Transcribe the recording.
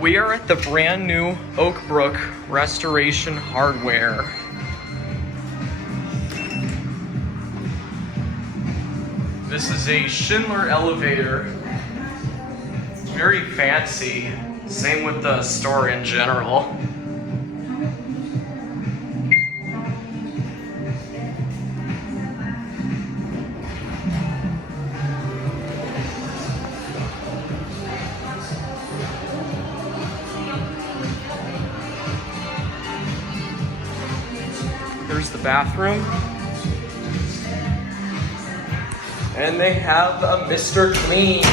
We are at the brand new Oakbrook Restoration Hardware. This is a Schindler elevator. It's very fancy. Same with the store in general. Here's the bathroom. And they have a Mr. Clean.